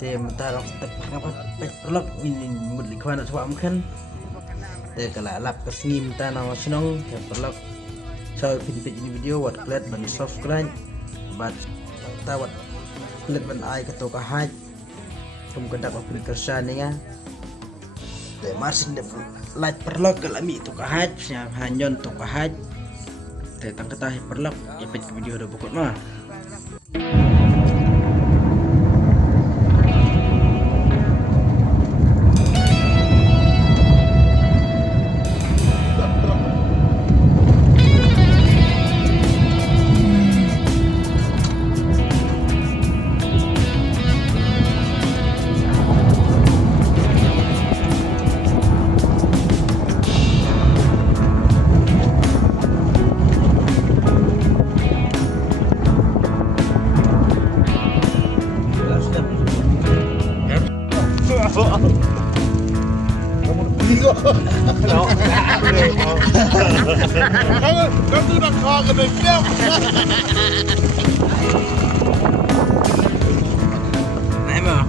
thì mình ta đọc tập ngapa blog mình một lịch khoan ở swam kan thì cái là lap cái ngim ta nào senong thì blog so pinpin ini video buat klik dan subscribe buat ta buat klik dan ai ke toka hai tum kedak aplikasi ni ya để marsin de like blog ke lami toka hai hanyon toka hai để tăng cái tai blog ipin video dah pokok mah. Kan tu nak kau kena siap. Này mà,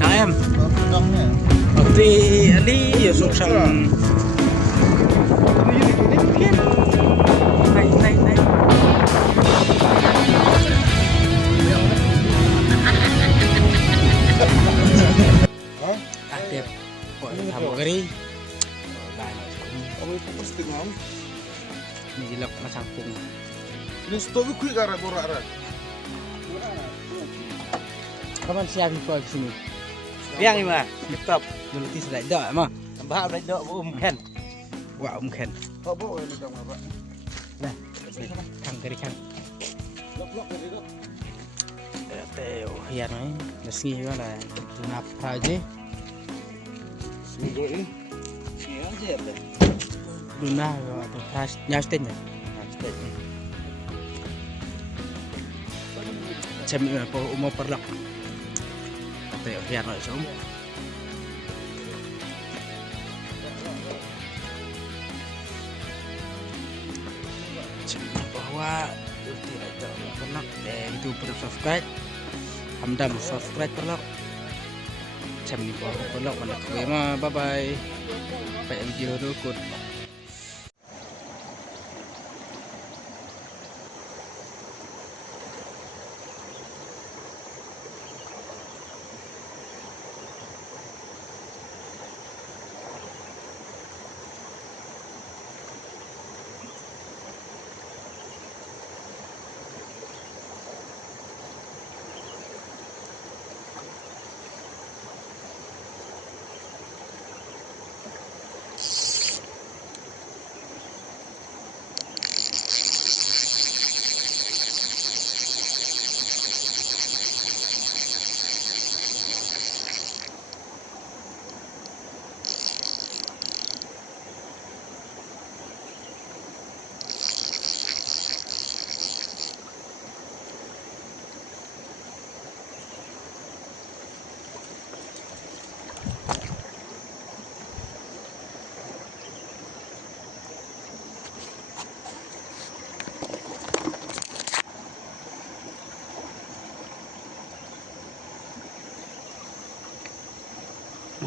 chào em. Đóng nè. Thì Ali ở sông sông. Này. Aktif. Kok thabo gari. Bài nói chung. Ông ấy fokus tengah. Ini lok macam pung. Ini stop quick gara borak ra. Kapan siap info di sini? Biang ni mah, stop. Dulu ti sedai dak mah. Tambah dah dok ken. Wah ken. Kau bawa ini dah apa? Nah, kang gari kang. Lok dari dok. Teo hian ấy, nó xì quá là tụ nạp phải chứ. Minggu ini. Ni aja dah. Luna rồi tụ ta nhau tên nhỉ? Xem nữa po mau perlok. Teo hian rồi sống. Bahwa tidak jauh perlok dan itu subscribe. Hamdam subscribe perlok. Xem ni po perlok mana kue mah bye bye. Sampai video berikut.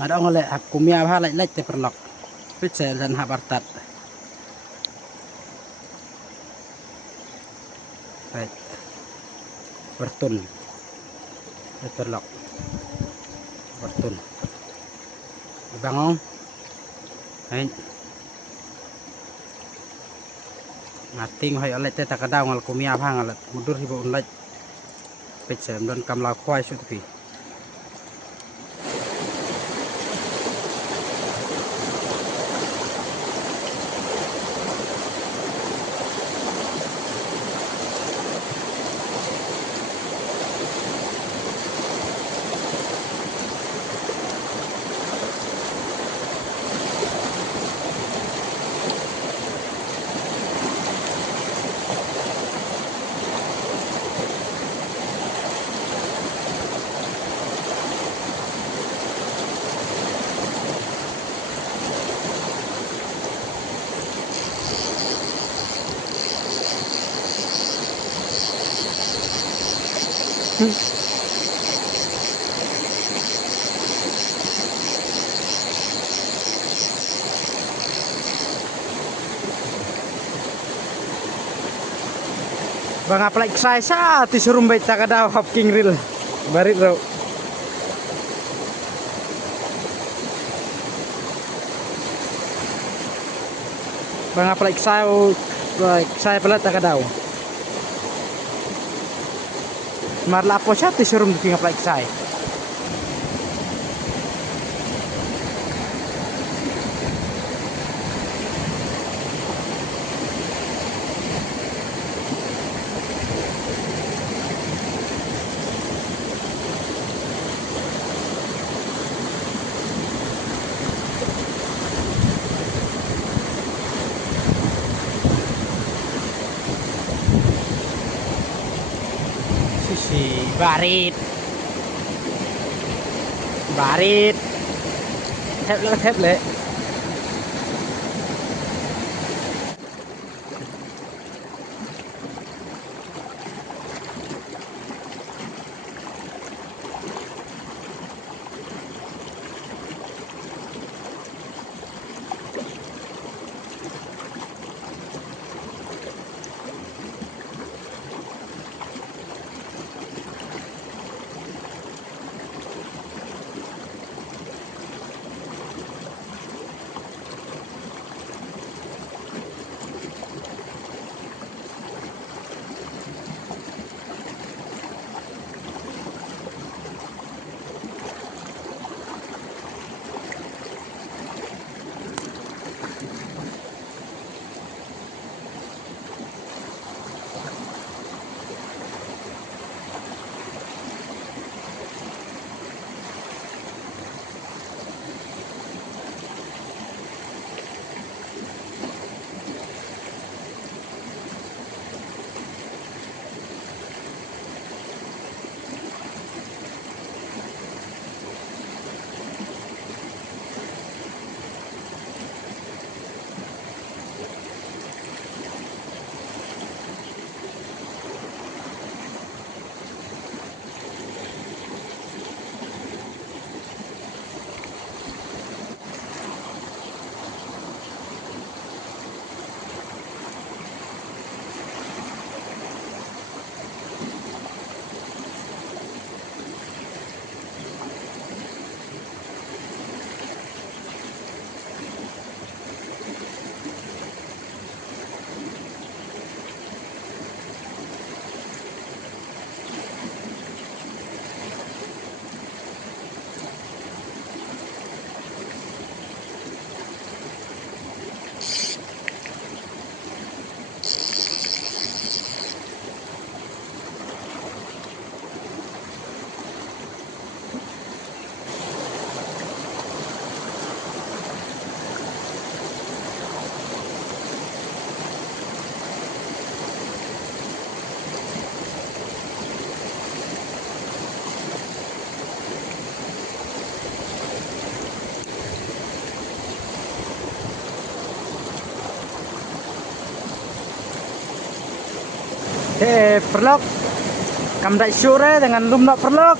Ada ngolek aku mia apa lek te perlok. Picel dan habartat. Baik. Bertun. Perlok. Bertun. Bangong. Hai. Ngating hoy oleh te takadaw ngal kumia apa ngalet mundur hibo unlek. Picel dan kamla khwai su tepi. Bang apply saya sa ti surum bai ta kada hop king reel. Barit ro. Bang apply saya pala ta kada. Marla po siya ti surum king apply saya. Si Barit thép lệ perlok kam dai sure dengan lum nak perlok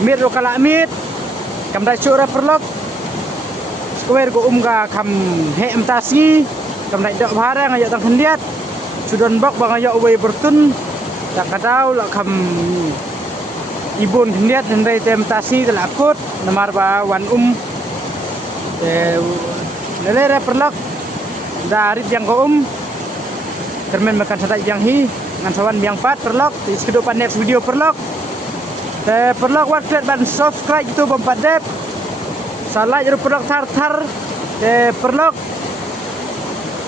mit ro kala mit kam dai sure perlok square go ga kam he emtasi kam dai dok barang ayo tang hendiat sudon bok bang ayo we bertun tak kadau la kam ibun hendiat hendai temtasi telakut namar ba wan lele perlok dari yang go termen makan sadak yang hi ngan sawan biang pat perlok di kehidupan next video perlok perlok wat klik ban subscribe itu bompat dep salah jero perlok tar perlok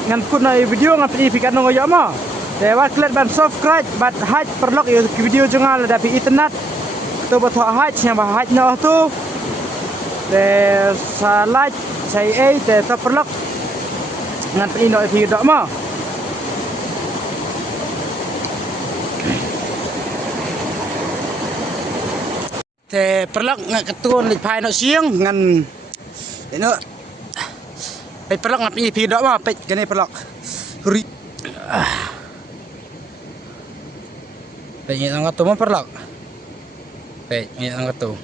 ngan kuna video ngan pikan ngoyo mo wat klik ban subscribe bat haj perlok video jungal dapi internet tu bat haj yang haj no tu salah saya perlok ngan pino video mo perlok ngak ketun di pai no siang ngan ino pe perlok ngap ni pi dok ma pe gane perlok ri pe ngi ang tu ma perlok pe ngi ang tu